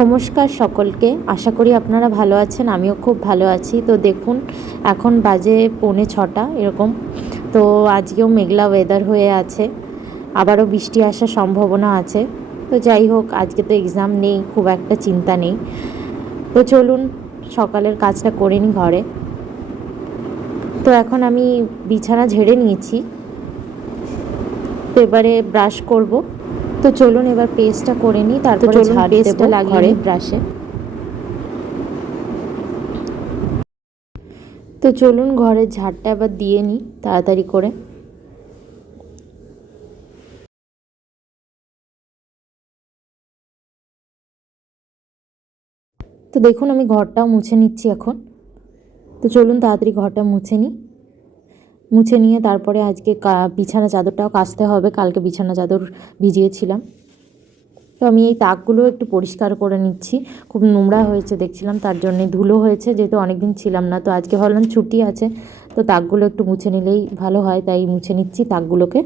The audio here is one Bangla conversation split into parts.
নমস্কার সকলকে। আশা করি আপনারা ভালো আছেন, আমিও খুব ভালো আছি। তো দেখুন, এখন বাজে পৌনে ছটা এরকম। তো আজকেও মেঘলা ওয়েদার হয়ে আছে। আবারও বৃষ্টি আসার সম্ভাবনা আছে। তো যাই হোক, আজকে তো এক্সাম নেই, খুব একটা চিন্তা নেই। তো চলুন, সকালের কাজটা করে নিই ঘরে। তো এখন আমি বিছানা ঝেড়ে নিয়েছি। তো এবারে ব্রাশ করব। তো চলুন এবার পেস্টটা করে নিই তারপর পেস্টটা লাগিয়ে ব্রাশে তো চলুন ঘরের ঝাড়টা এবার দিয়ে নিই তাড়াতাড়ি করে। তো দেখুন আমি ঘরটাও মুছে নিচ্ছি এখন। তো চলুন তাড়াতাড়ি ঘরটা মুছে নিই। মুছে নিয়ে তারপরে আজকে বিছানা চাদরটাও কাচতে হবে। কালকে বিছানা চাদর ভিজিয়েছিলাম। তো আমি এই তাকগুলো একটু পরিষ্কার করে নিচ্ছি। খুব নোংরা হয়েছে দেখছিলাম, তার জন্যে ধুলো হয়েছে, যেহেতু অনেক দিন ছিলাম না। তো আজকে ভাবলাম ছুটি আছে, তো তাকগুলো একটু মুছে নিলেই ভালো হয়, তাই মুছে নিচ্ছি তাকগুলোকে।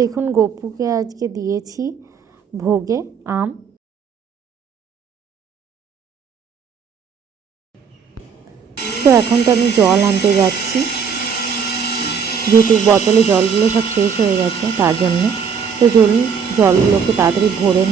দেখুন গপুকে আজকে দিয়েছি ভোগে আম। তো এখন তো আমি জল আনতে যাচ্ছি। যেহেতু বোতলে জলগুলো সব শেষ হয়ে গেছে তার জন্য। তো চলুন জলগুলোকে তাড়াতাড়ি ভরে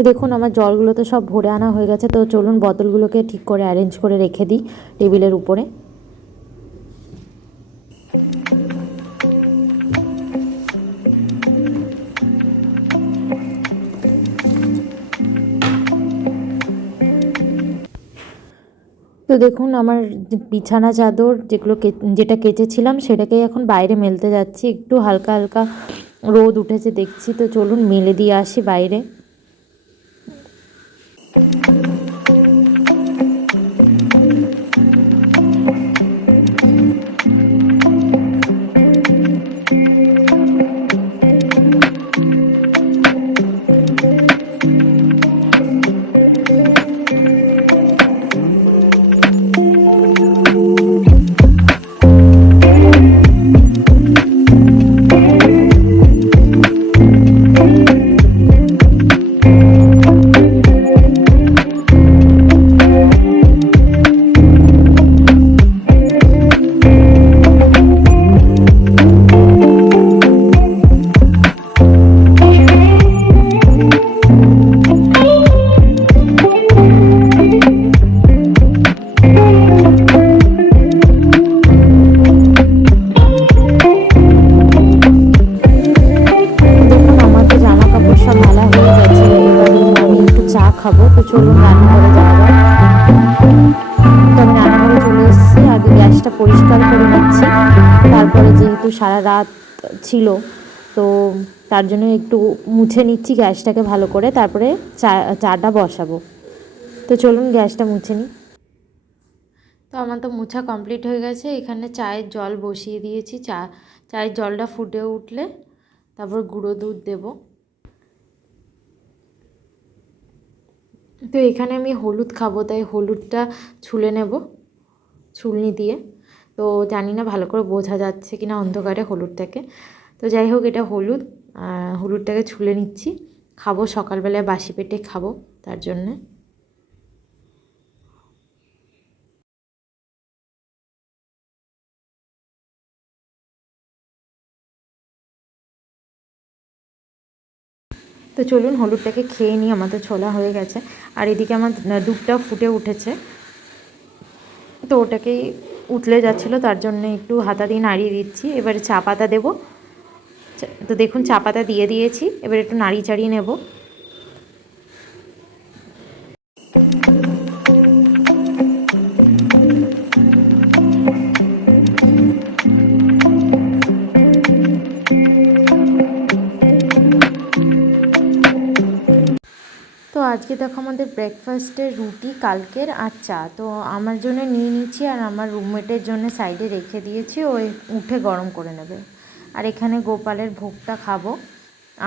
তো দেখুন, আমার জলগুলো তো সব ভরে আনা হয়ে গেছে, তো চলুন বোতলগুলোকে ঠিক করে অ্যারেঞ্জ করে রেখে দিই টেবিলের উপরে। তো দেখুন, আমার বিছানা চাদর যেগুলো যেটা কেচেছিলাম সেটাকে এখন বাইরে মেলতে যাচ্ছি। একটু হালকা হালকা রোদ উঠেছে দেখছি, তো চলুন মেলে দিয়ে আসি বাইরে। পরিষ্কার করে নিচ্ছি। তারপরে যেহেতু সারা রাত ছিল, তো তার জন্য একটু মুছে নিচ্ছি গ্যাসটাকে ভালো করে। তারপরে চা, চাটা বসাবো। তো চলুন গ্যাসটা মুছে নিই। তো আমার তো মোছা কমপ্লিট হয়ে গেছে। এখানে চায়ের জল বসিয়ে দিয়েছি। চা, চায়ের জলটা ফুটে উঠলে তারপর গুঁড়ো দুধ দেব। তো এখানে আমি হলুদ খাব, তাই হলুদটা ছুলে নেব, ছুলনি দিয়ে। তো জানি না ভালো করে বোঝা যাচ্ছে কি না অন্ধকারে হলুদটাকে। তো যাই হোক, এটা হলুদ। হলুদটাকে ছুলে নিচ্ছি। খাব, সকালবেলায় বাসি পেটে খাব তার জন্যে। তো চলুন, হলুদটাকে খেয়ে নিই আমাদের ছোলা হয়ে গেছে। আর এদিকে আমার দুধটা ফুটে উঠেছে। তো ওটাকেই উতলে যাচ্ছিল, তার জন্য একটু হাতা দিয়ে নাড়িয়ে দিচ্ছি। এবারে চা পাতা দেবো। তো দেখুন, চা পাতা দিয়ে দিয়েছি। এবার একটু নাড়ি চাড়িয়ে নেব। আজকে দেখো আমাদের ব্রেকফাস্টে রুটি, কালকের আর চা। তো আমার জন্য নিয়ে নিচ্ছি আর আমার রুমমেটের জন্য সাইডে রেখে দিয়েছি। ওই উঠে গরম করে নেবে। আর এখানে গোপালের ভোগটা খাব,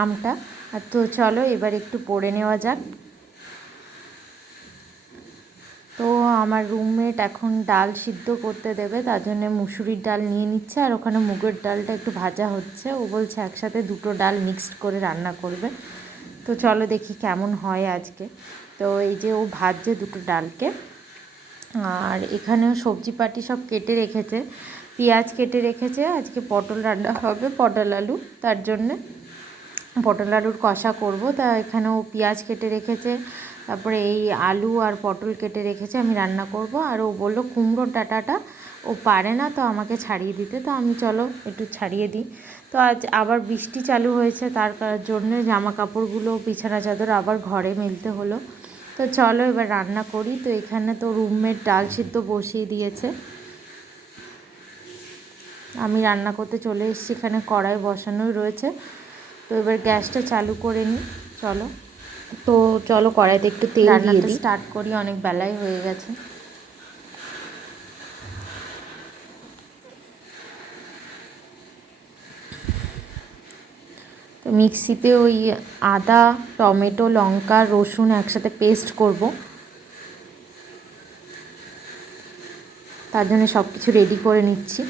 আমটা। আর তো চলো এবার একটু পড়ে নেওয়া যাক। তো আমার রুমমেট এখন ডাল সিদ্ধ করতে দেবে, তার জন্য মুসুরির ডাল নিয়ে নিচ্ছে। আর ওখানে মুগের ডালটা একটু ভাজা হচ্ছে। ও বলছে একসাথে দুটো ডাল মিক্সড করে রান্না করবে। তো চলো দেখি কেমন হয় আজকে। তো এই যে ও ভাজছে দুটো ডালকে, আর এখানেও সবজি পাটি সব কেটে রেখেছে, পেঁয়াজ কেটে রেখেছে, আজকে পটল রান্না হবে পটল আলু, তার জন্যে পটল আলুর কষা করব। তা এখানেও পেঁয়াজ কেটে রেখেছে, তারপরে এই আলু আর পটল কেটে রেখেছে, আমি রান্না করব। আর ও বলল কুমড়োর ডাটাটা ও পারে না, তো আমাকে ছাড়িয়ে দিতে। তো আমি চলো একটু ছাড়িয়ে দিই। তো আজ আবার বৃষ্টি চালু হয়েছে তার জন্য জামা কাপড়গুলো বিছানা চাদর আবার ঘরে মেলতে হলো। তো চলো এবার রান্না করি। তো এখানে তো রুমমেট ডাল সিদ্ধ বসিয়ে দিয়েছে। আমি রান্না করতে চলে এসেছি এখানে কড়াই বসানোই রয়েছে। তো এবার গ্যাসটা চালু করে নিই। চলো। তো চলো কড়াইতে একটু তেল দিই। স্টার্ট করি অনেক বেলায় হয়ে গেছে। মিক্সিতে ওই আদা, টমেটো, লঙ্কা, রসুন একসাথে পেস্ট করব। তার জন্য সব কিছু রেডি করে নিচ্ছি।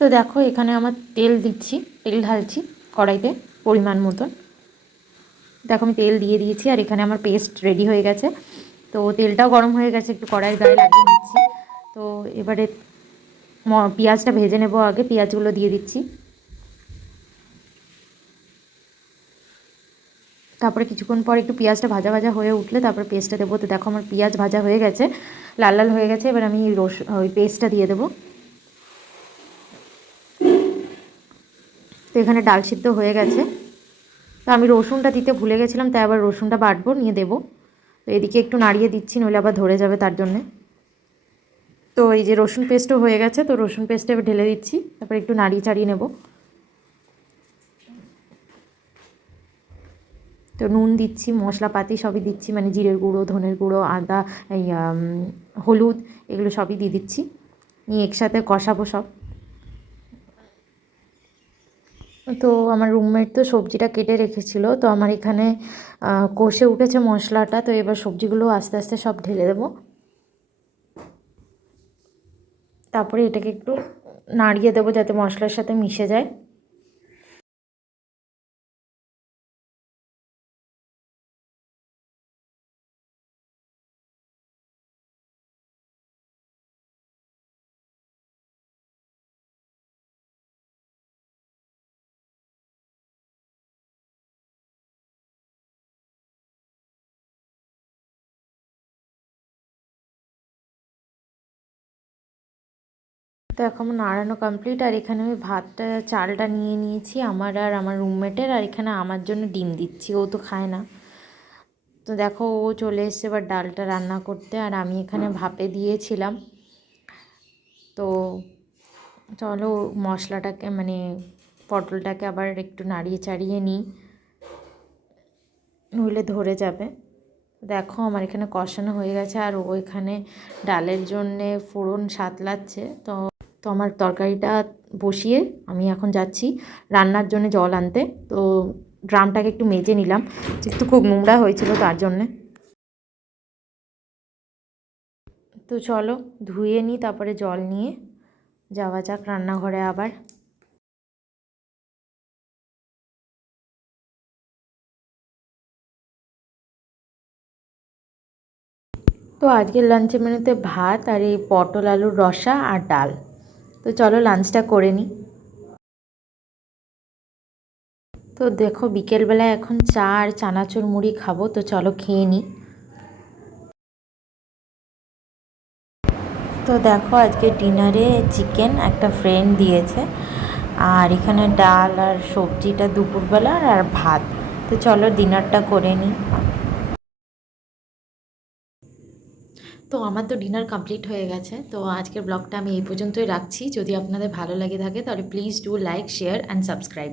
তো দেখো, এখানে আমার তেল দিচ্ছি, তেল ঢালছি কড়াইতে পরিমাণ মতন। দেখো, আমি তেল দিয়ে দিয়েছি আর এখানে আমার পেস্ট রেডি হয়ে গেছে। তো তেলটাও গরম হয়ে গেছে, একটু কড়াইয়ের গায়ে লাগিয়ে নিচ্ছি। তো এবারে পেঁয়াজটা ভেজে নেব আগে, পেঁয়াজগুলো দিয়ে দিচ্ছি। তারপরে কিছুক্ষণ পর একটু পেঁয়াজটা ভাজা ভাজা হয়ে উঠলে তারপরে পেস্টটা দেবো। তো দেখো আমার পেঁয়াজ ভাজা হয়ে গেছে, লাল লাল হয়ে গেছে, এবার আমি রস, ওই পেস্টটা দিয়ে দেবো। তো এখানে ডাল সিদ্ধ হয়ে গেছে। তো আমি রসুনটা দিতে ভুলে গেছিলাম, তাই আবার রসুনটা বাটবো, নিয়ে দেবো। তো এদিকে একটু নাড়িয়ে দিচ্ছি, নইলে আবার ধরে যাবে তার জন্যে। তো এই যে রসুন পেস্টও হয়ে গেছে, তো রসুন এবার ঢেলে দিচ্ছি। তারপর একটু নাড়িয়ে চাড়িয়ে নেব। তো নুন দিচ্ছি, মশলাপাতি সবই দিচ্ছি মানে জিরের গুঁড়ো, ধনের গুঁড়ো, আদা, এই হলুদ, এগুলো সবই দিয়ে দিচ্ছি। নিয়ে একসাথে কষাবো সব। তো আমার রুমমেট তো সবজিটা কেটে রেখেছিল, তো আমার এখানে কষে উঠেছে মশলাটা, তো এবার সবজিগুলো আস্তে আস্তে সব ঢেলে দেবো। তারপরে এটাকে একটু নাড়িয়ে দেবো যাতে মশলার সাথে মিশে যায়। তো এখন নাড়ানো কমপ্লিট আর এখানে আমি ভাতটা, চালটা নিয়ে নিয়েছি আমার আর আমার রুমমেটের আর এখানে আমার জন্য ডিম দিচ্ছি, ও তো খায় না। তো দেখো, ও চলে এসছে এবার ডালটা রান্না করতে, আর আমি এখানে ভাপে দিয়েছিলাম। তো চলো, মশলাটাকে মানে পটলটাকে আবার একটু নাড়িয়ে চাড়িয়ে নিই, নইলে ধরে যাবে। দেখো, আমার এখানে কষানো হয়ে গেছে, আর ও এখানে ডালের জন্যে ফোড়ন সাতলাচ্ছে, তো তো আমার তরকারিটা বসিয়ে আমি এখন যাচ্ছি রান্নার জন্য জল আনতে। তো ড্রামটাকে একটু মেজে নিলাম। যেহেতু খুব নোংরা হয়েছিল তার জন্যে। তো চলো ধুয়ে নিই তারপরে জল নিয়ে যাওয়া যাক রান্নাঘরে আবার। তো আজকের লাঞ্চের মেনুতে ভাত আর এই পটল আলুর রসা আর ডাল। তো চলো লাঞ্চটা করে নিই। তো দেখো বিকেলবেলায় এখন চা আর চানাচুর মুড়ি খাব, তো চলো খেয়ে নিই। তো দেখো আজকে ডিনারে চিকেন একটা ফ্রেন্ড দিয়েছে, আর এখানে ডাল আর সবজিটা দুপুরবেলার আর ভাত। তো চলো ডিনারটা করে নিই। তো আমার তো ডিনার কমপ্লিট হয়ে গেছে। তো আজকের ব্লগটা আমি এই পর্যন্তই রাখছি। যদি আপনাদের ভালো লাগে থাকে, তাহলে please do like share and subscribe